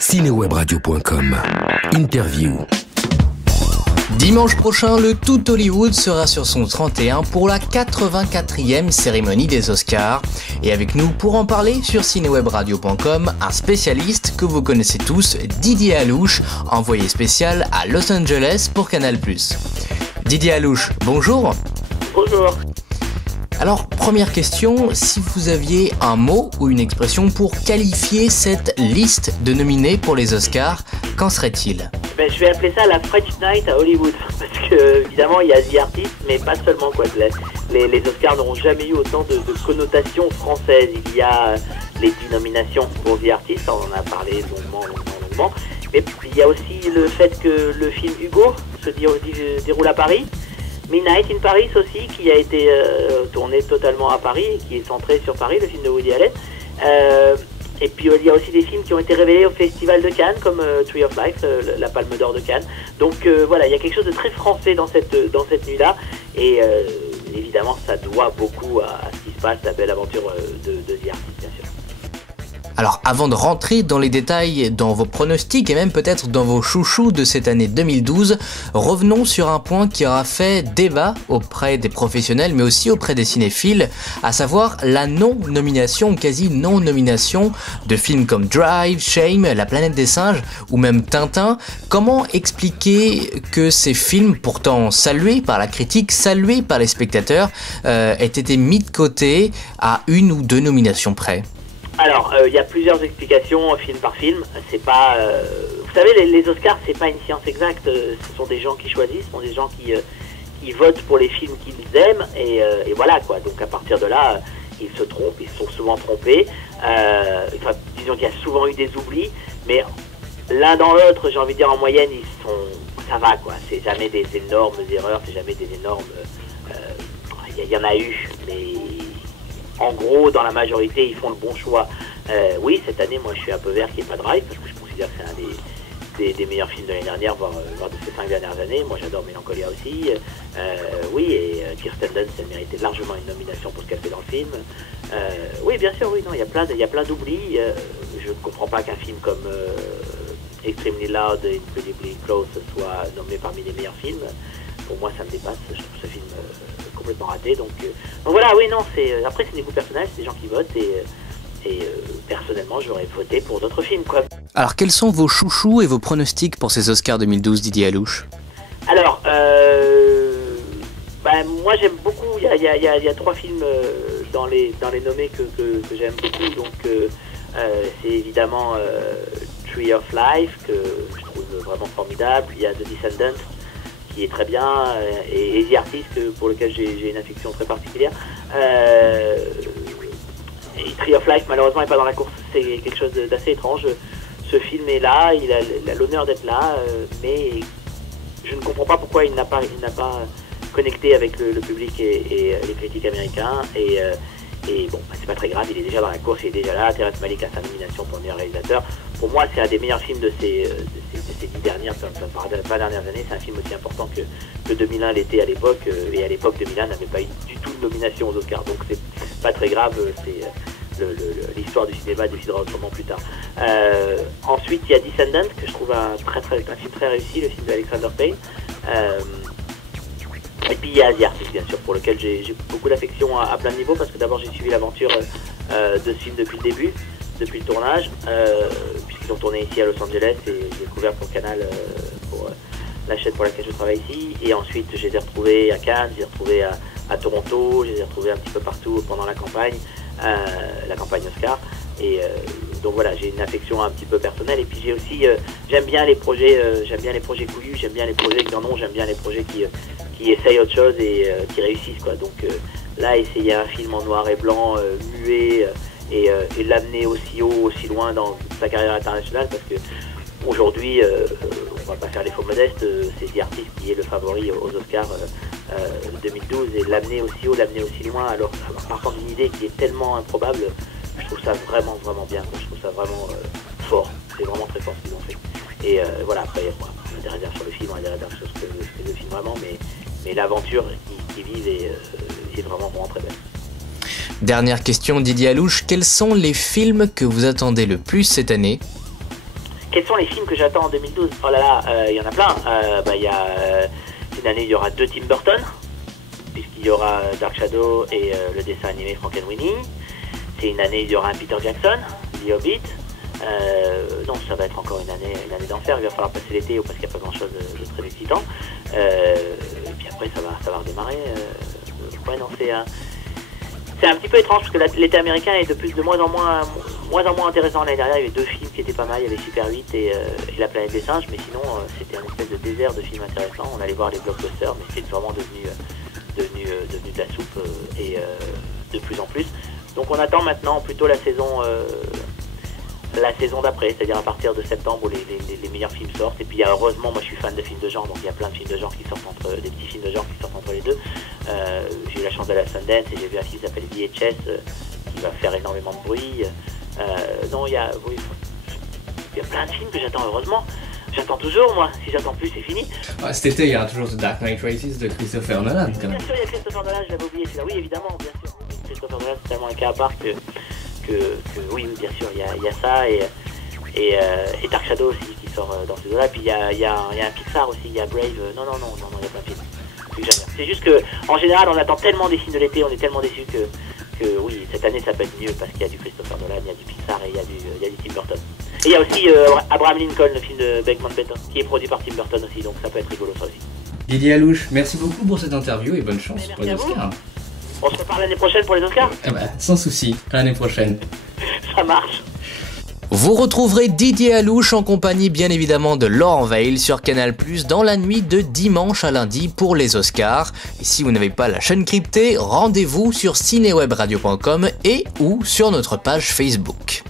Cinewebradio.com. Interview. Dimanche prochain, le Tout Hollywood sera sur son 31 pour la 84e cérémonie des Oscars. Et avec nous pour en parler sur Cinewebradio.com, un spécialiste que vous connaissez tous, Didier Alouche, envoyé spécial à Los Angeles pour Canal+. Didier Alouche, bonjour. Bonjour. Alors, première question, si vous aviez un mot ou une expression pour qualifier cette liste de nominés pour les Oscars, qu'en serait-il ? Je vais appeler ça la French Night à Hollywood, parce que évidemment il y a The Artist, mais pas seulement quoi. Les Oscars n'auront jamais eu autant de connotations françaises. Il y a les 10 nominations pour The Artist, on en a parlé longuement. Mais il y a aussi le fait que le film Hugo se déroule à Paris. Midnight in Paris aussi, qui a été tourné totalement à Paris, et qui est centré sur Paris, le film de Woody Allen. Et puis il y a aussi des films qui ont été révélés au Festival de Cannes, comme Tree of Life, la Palme d'Or de Cannes. Donc voilà, il y a quelque chose de très français dans cette nuit-là. Et évidemment, ça doit beaucoup à ce qui se passe, la belle aventure de The Artist, bien sûr. Alors avant de rentrer dans les détails, dans vos pronostics et même peut-être dans vos chouchous de cette année 2012, revenons sur un point qui aura fait débat auprès des professionnels mais aussi auprès des cinéphiles, à savoir la non-nomination ou quasi non-nomination de films comme Drive, Shame, La planète des singes ou même Tintin. Comment expliquer que ces films, pourtant salués par la critique, salués par les spectateurs, aient été mis de côté à une ou deux nominations près ? Alors, il y a plusieurs explications, film par film. C'est pas, vous savez, les Oscars, c'est pas une science exacte. Ce sont des gens qui choisissent, ce sont des gens qui votent pour les films qu'ils aiment, et voilà quoi. Donc à partir de là, ils se trompent, ils se sont souvent trompés. Disons qu'il y a souvent eu des oublis, mais l'un dans l'autre, j'ai envie de dire en moyenne, ça va quoi. C'est jamais des énormes erreurs, c'est jamais des énormes. Il y en a eu, mais en gros, dans la majorité, ils font le bon choix. Oui, cette année, moi, je suis un peu vert qu'il n'y ait pas Drive, parce que je considère que c'est un des meilleurs films de l'année dernière, voire de ces 5 dernières années. Moi, j'adore Mélancolia aussi. Oui, et Kirsten Dunst, elle méritait largement une nomination pour ce qu'elle fait dans le film. Oui, bien sûr, oui, non, il y a plein d'oublis. Je ne comprends pas qu'un film comme Extremely Loud et Incredibly Close soit nommé parmi les meilleurs films. Pour moi, ça me dépasse. Je trouve ce film complètement raté. Donc voilà, oui, non, après c'est des goûts personnels, c'est des gens qui votent, et personnellement, j'aurais voté pour d'autres films, quoi. Alors, quels sont vos chouchous et vos pronostics pour ces Oscars 2012, Didier Alouche ? Alors, moi j'aime beaucoup. Il y a 3 films dans les nommés que j'aime beaucoup. Donc, c'est évidemment Tree of Life, que je trouve vraiment formidable. Il y a The Descendants, qui est très bien, et The Artist, pour lequel j'ai une affection très particulière. Et Tree of Life, malheureusement, n'est pas dans la course. C'est quelque chose d'assez étrange. Ce film est là, il a l'honneur d'être là, mais je ne comprends pas pourquoi il n'a pas connecté avec le public et les critiques américains. Et bon, c'est pas très grave, il est déjà dans la course, il est déjà là. Terrence Malick a sa nomination pour le meilleur réalisateur. Pour moi, c'est un des meilleurs films de ces 10 dernières, 20 dernières années. C'est un film aussi important que 2001 l'était à l'époque. Et à l'époque, 2001 n'avait pas eu du tout de nomination aux Oscars. Donc c'est pas très grave, l'histoire du cinéma décidera autrement plus tard. Ensuite, il y a Descendants, que je trouve un film très réussi, le film d'Alexander Payne. Et puis il y a The Artist, bien sûr, pour lequel j'ai beaucoup d'affection à plein de niveaux, parce que d'abord j'ai suivi l'aventure de ce film depuis le début, depuis le tournage, puisqu'ils ont tourné ici à Los Angeles, et j'ai découvert pour Canal, pour la chaîne pour laquelle je travaille ici. Et ensuite je les ai retrouvés à Cannes, je les ai retrouvés à Toronto, je les ai retrouvés un petit peu partout pendant la campagne Oscar. Et donc voilà, j'ai une affection un petit peu personnelle. Et puis j'ai aussi, j'aime bien les projets couillus, j'aime bien les projets qui en ont, j'aime bien les projets qui essayent autre chose et qui réussissent, quoi. Donc là, essayer un film en noir et blanc, muet, et l'amener aussi haut, aussi loin dans sa carrière internationale, parce que aujourd'hui, on va pas faire les faux modestes, c'est The Artist qui est le favori aux Oscars 2012, et l'amener aussi haut, l'amener aussi loin, alors partant d'une idée qui est tellement improbable, je trouve ça vraiment bien, je trouve ça vraiment fort, c'est vraiment très fort ce qu'ils ont fait. Et voilà, après, on a des réserves sur le film, on a des réserves sur ce que le film vraiment, mais l'aventure qu'ils vivent est vraiment très belle. Dernière question, Didier Alouche, quels sont les films que vous attendez le plus cette année ? quels sont les films que j'attends en 2012? Oh là là, il y en a plein. Il y a une année, il y aura 2 Tim Burton, puisqu'il y aura Dark Shadow et le dessin animé Frankenweenie. C'est une année, il y aura un Peter Jackson, The Hobbit. Non, ça va être encore une année d'enfer. Il va falloir passer l'été parce qu'il n'y a pas grand-chose de très excitant. Et puis après, ça va redémarrer. Ouais, non, c'est un petit peu étrange parce que l'été américain est de moins en moins intéressant. L'année dernière, il y avait 2 films qui étaient pas mal. Il y avait Super 8 et La Planète des Singes, mais sinon, c'était un espèce de désert de films intéressants. On allait voir les blockbusters, mais c'est vraiment devenu de la soupe et de plus en plus. Donc on attend maintenant plutôt la saison d'après, c'est-à-dire à partir de septembre où les meilleurs films sortent. Et puis heureusement, moi je suis fan de films de genre, donc il y a plein de films de genre qui sortent des petits films de genre qui sortent entre les deux. J'ai eu la chance d'aller à Sundance et j'ai vu un film qui s'appelle VHS qui va faire énormément de bruit. Non, il y a plein de films que j'attends heureusement. J'attends toujours, moi. Si j'attends plus, c'est fini. Cet été, il y a toujours The Dark Knight Rises de Christopher Nolan, quand même. Bien sûr, il y a Christopher Nolan, je l'avais oublié celui-là. Oui, évidemment, bien sûr. Christopher Nolan, c'est tellement un cas à part que oui, bien sûr, il y a ça et Dark Shadow aussi qui sort dans ces eaux-là. Puis il y a un Pixar aussi, il y a Brave. Non, il y a plein de films. C'est juste que, en général, on attend tellement des films de l'été, on est tellement déçus que oui, cette année ça peut être mieux parce qu'il y a du Christopher Nolan, il y a du Pixar et il y a du Tim Burton. Et il y a aussi Abraham Lincoln, le film de Beckman Benton, qui est produit par Tim Burton aussi, donc ça peut être rigolo ça aussi. Didier Alouche, merci beaucoup pour cette interview et bonne chance pour les Oscars. On se reparle l'année prochaine pour les Oscars? Sans souci, à l'année prochaine. Ça marche. Vous retrouverez Didier Alouche en compagnie bien évidemment de Laurent Veil sur Canal+ dans la nuit de dimanche à lundi pour les Oscars. Et si vous n'avez pas la chaîne cryptée, rendez-vous sur cinewebradio.com et ou sur notre page Facebook.